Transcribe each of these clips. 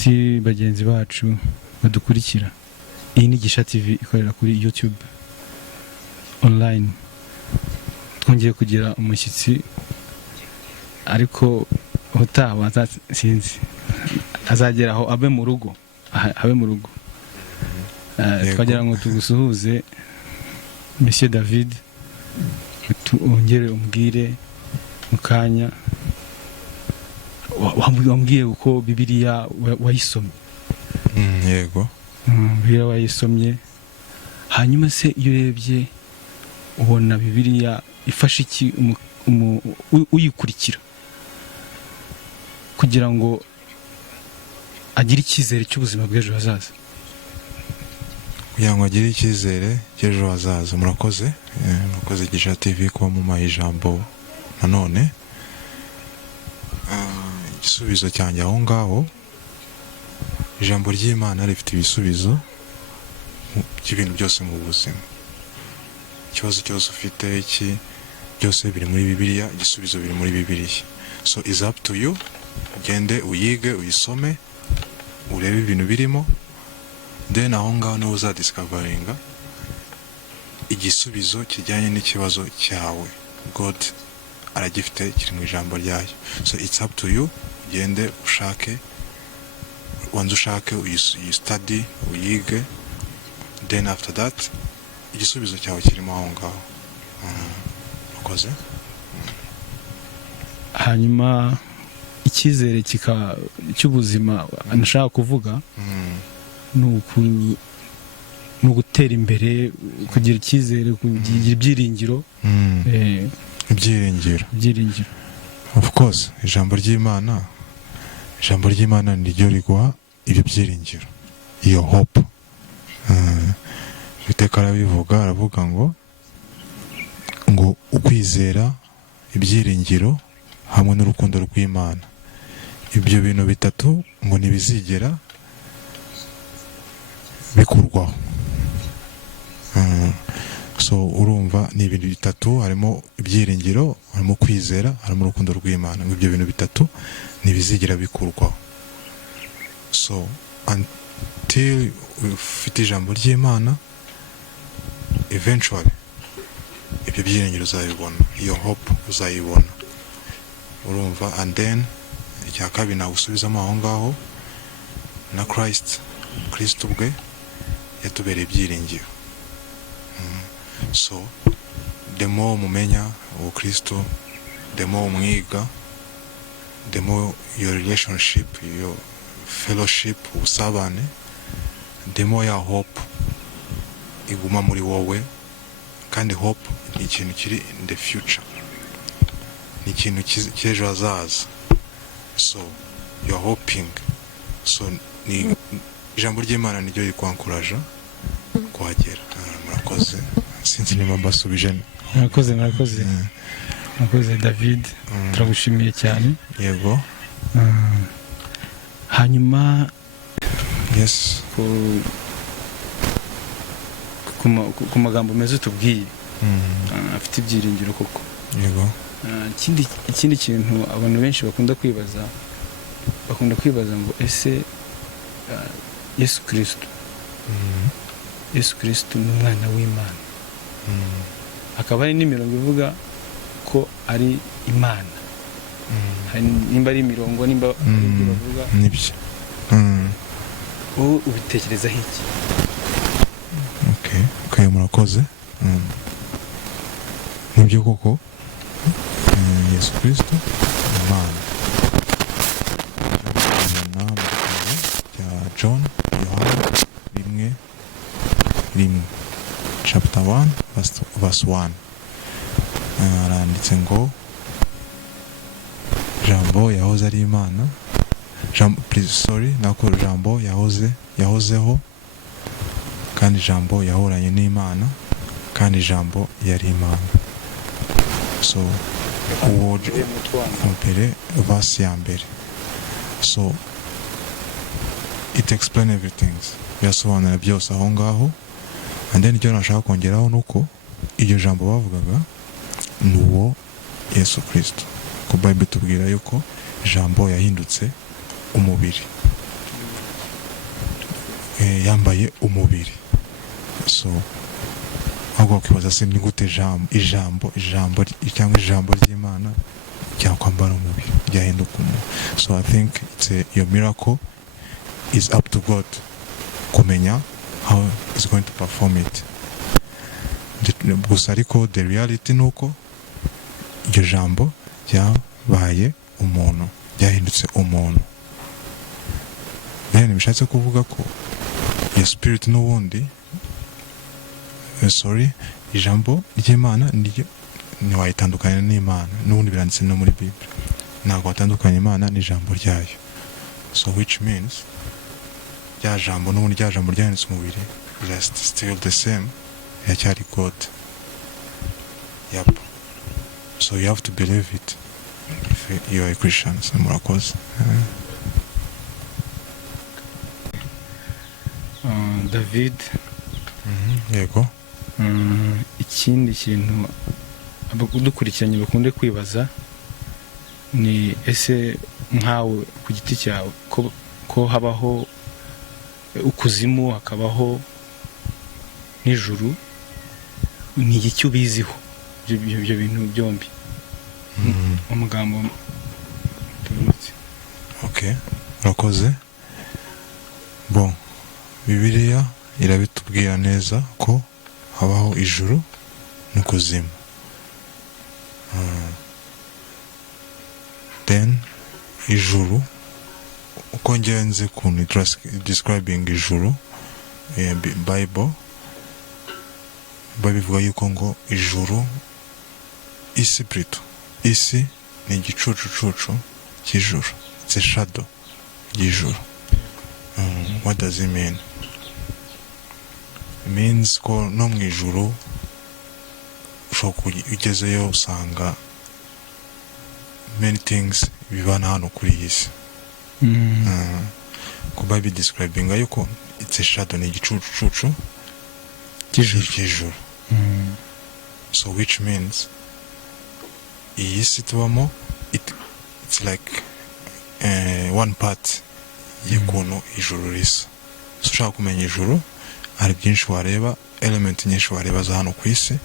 inshuti bagenzi bacu badukurikira, iyi ni Gisha TV ikorera kuri YouTube online. Twongeye kugira umushyitsi, ariko utaha sinzi azagera aho abe mu rugo, twagira ngo tugusuhuze Monsieur David, ongere umbwire mukanya wambwiye uko bibiliya wayisomye. Yego. Bibiliya wayisomye, hanyuma se iyo urebye ubona bibiliya ifasha iki uyikurikira kugira ngo agire icyizere cy'ubuzima bw'ejo hazaza? Kugira ngo agire icyizere cy'ejo hazaza. Murakoze Gisha TV kuba mu ijambo nanone. Igisubizo cyanjye aho ngaho, ijambo ry'Imana rifite ibisubizo by'ibintu byose mu buzima. Ikibazo cyose ufite iki byose biri muri bibiliya, igisubizo biri muri bibiliya. So it's up to you, ugende uyige, uyisome, urebe ibintu birimo, then aho ngaho niho uzadiscoveringa igisubizo kijyanye n'ikibazo cyawe. God aragifite, kiri mu ijambo ryayo. So it's up to you, ugende ushake, wanze ushake, you study, uyige, then after that igisubizo cyawe kirimo aho ngaho. Ukoze. Hanyuma icyizere cy'ubuzima nashaka kuvuga ni ugutera imbere, kugira icyizere, kugira ibyiringiro. Ibyiringiro. Of course, ijambo ry'Imana niryo riguha ibyo byiringiro, iyo hope. Iteka arabivuga, aravuga ngo ukwizera, ibyiringiro hamwe n'urukundo rw'Imana, ibyo bintu bitatu ngo ntibizigera bikurwaho. So urumva ni ibintu bitatu, harimo ibyiringiro, harimo kwizera, harimo urukundo rw'Imana. Ibyo bintu bitatu ntibizigera bikurwaho. So until ufite ijambo ry'Imana, eventually ibyo byiringiro uzabibona, iyo hope uzayibona, urumva. And then icya kabiri nagusubizamo aho ngaho, na Kristo ubwe yatubereye ibyiringiro. So the more mumenya Kristo, the more umwiga, the more your relationship, your fellowship, ubusabane, the more ya hope iguma muri wowe. Kandi hope ni ikintu kiri in the future, ni ikintu cy'ejo hazaza. So you're hoping. So ni ijambo ry'Imana niryo rikwankuraje kuhagera. Murakoze, sinzi niba mbasubije. Murakoze David, turagushimiye cyane. Yego. Hanyuma yes, ku magambo meza tubwiye, afite ibyiringiro koko. Yego. Ikindi kintu abantu benshi bakunda kwibaza ngo ese Yesu Kristo ni umwana w'Imana, akaba ari n'imirongo ivuga ko ari Imana. Nimba ari imirongo, nimba bavuga nibyo. wowe ubitekerezaho iki? Okay, murakoze. Nibyo koko, Yesu Kristo Imana. John, Yohana 1:1, chapter 1 verse 1, aranditse ngo jambo yahoze ari Imana. Jambo yahozeho, kandi jambo yahoranye n'Imana, kandi jambo yari Imana. So uwo mbere, verse ya mbere. So it explain everything, byasobanura byose aho ngaho. And then icyo nashaka kongeraho nuko iryo jambo bavugaga ni uwo Yesu Kristo. Ku Bible tubwira yuko jambo yahindutse umubiri. yambaye umubiri. So ahubwo kwibaza se ni gute ijambo cyangwa ijambo ry'Imana ryakwambara umubiri ryahinduka umuntu. So I think your miracle is up to God kumenya how is going to perform it. Gusa ariko the reality nuko iryo jambo ryabaye umuntu, ryahindutse umuntu. Then bishatse kuvuga ko your spirit n'ubundi ijambo ry'Imana ntiwayitandukanya n'Imana, n'ubundi biranditse no muri Bibiliya, ntabwo watandukanya Imana n'ijambo ryayo. So which means rya jambo n'ubundi rya jambo ryahindutse umubiri just still the same, yacyari God. Yep. So you have to believe it if you are a Christian. Murakoze. David, yego. Ikindi kintu abadukurikiranye bakunde kwibaza ni ese nkawe ku giti cyawe ko habaho ukuzimu hakabaho n'ijuru, ni iki ubiziho ibyo bintu byombi amagambo tubutse? Okay, murakoze. Bon, Bibiliya irabitubwira neza ko habaho ijuru n'ikuzimu. Then ijuru uko ngenze kuntu describing ijuru Bible bivuga yuko ngo ijuru isi plutôt isi ni igicucucucu cy'ijuru, it's a shadow y'ijuru. What does it mean? It means ko no mu ijuru ugezeyo usanga many things bibana hano kuri iyi si. Ko Bible describing yuko it's a shadow, ni igicucucucu cy'ijuru. So which means iyi si tubamo it's like one part y'ukuntu ijuru risa. So ushaka kumenya ijuru hari byinshi wareba, element nyinshi wareba za hano ku isi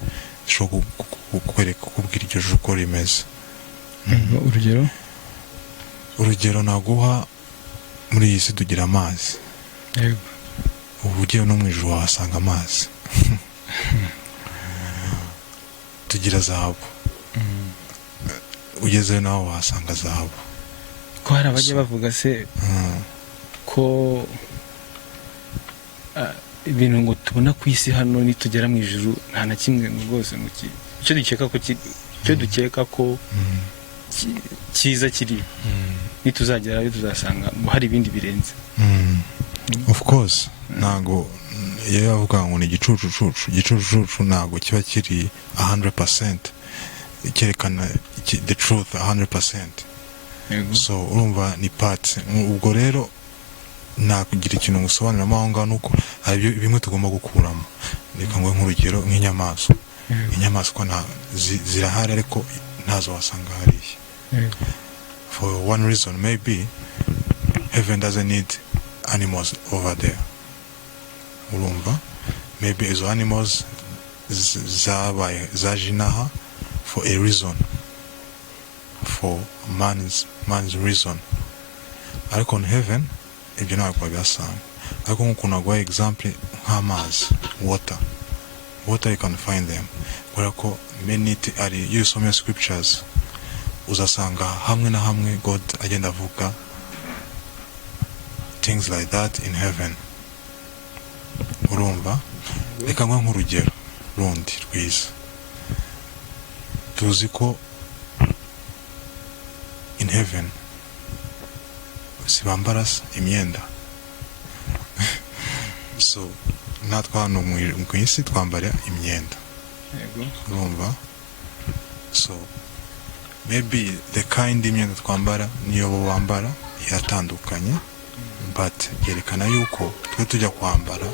zishobora kukwereka kukubwira iryo juru uko rimeze. Urugero naguha, muri iyi si tugira amazi. Ubu ugiye no mu ijuru wahasanga amazi. Tugira zahabu, ugezeyo nawe wahasanga zahabu. Ko hari abajya bavuga se ko ibintu ngo tubona ku isi hano nitugera mu ijuru nta na kimwe rwose ngo icyo dukeka ko cyiza kiri, nituzagerayo tuzasanga hari ibindi birenze. Of course ntago iyo yavuga ngo ni igicucucucu ntago kiba kiri 100% cyerekana the truth 100%. So urumva ni part. Ubwo rero nakugira ikintu ngusobanuramo aho ngaho nuko hari bimwe tugomba gukuramo. Reka ngo nk'urugero nk'inyamaswa. Inyamaswa zirahari ariko ntazo wasanga hariya. For one reason, maybe heaven doesn't need animals over there. Urumva, maybe izo animals zaje inaha for a reason, for man's reason. Ariko in heaven ibyo ntabwo byasanga. Ariko nk'ukuntu naguha example nk'amazi, water you can find them. Kubera ko many ari iyo usomye scriptures uzasanga hamwe na hamwe God agenda avuga things like that in heaven. Urumva, reka ngo nk'urugero rundi rwiza. Tuzi ko in heaven sibambara imyenda. So natwe hano mu isi twambara imyenda. Urumva, so maybe the kind imyenda twambara niyo bo bambara iratandukanye, but yerekana yuko twe tujya kwambara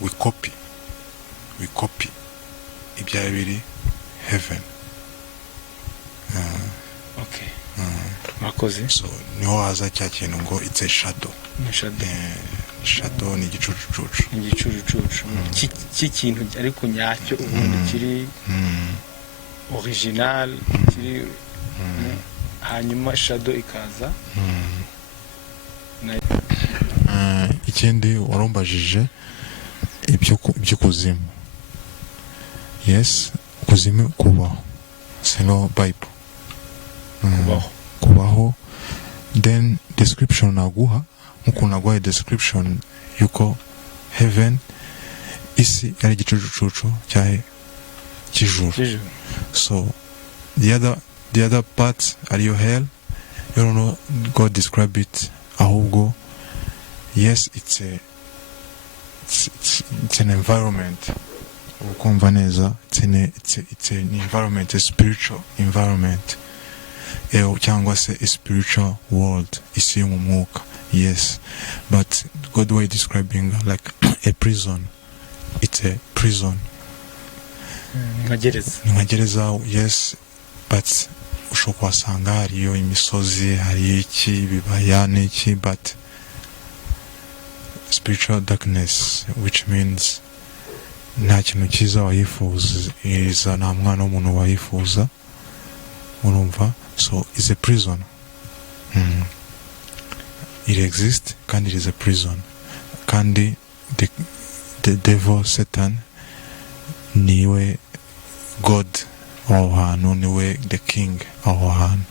we copy ibya biri heaven. Makoze. So niho haza cya kintu ngo it's a shadow. shadow ni igicucucucu. igicucucucu cy'ikintu ariko nyacyo ubundi kiri original kiri hanyuma shadow ikaza. Ikindi warumbajije iby'ikuzimu. Yes, kuzimu kubaho, sino Bible. Kubaho. Then description naguha nkuko naguha description yuko heaven isi ari igicucucucu cyahe kijuru. So the other part are your hell. You don't know God describe it ahubwo. Yes, it's an environment. Ukumva neza, it's an environment, a spiritual environment. Cyangwa se a spiritual world, isi yo mu mwuka. Yes, but God way describing like a prison. It's a prison. Nka gereza. Yes, but ushobora kuhasanga hariyo imisozi, hari iki, ibibaya n'iki, but spiritual darkness, which means nta kintu cyiza wayifuza, nta mwana w'umuntu wayifuza, urumva. So it's a prison. It exists kandi it is a prison. Kandi the devil, Satan, niwe God aho hantu, niwe the king aho hantu.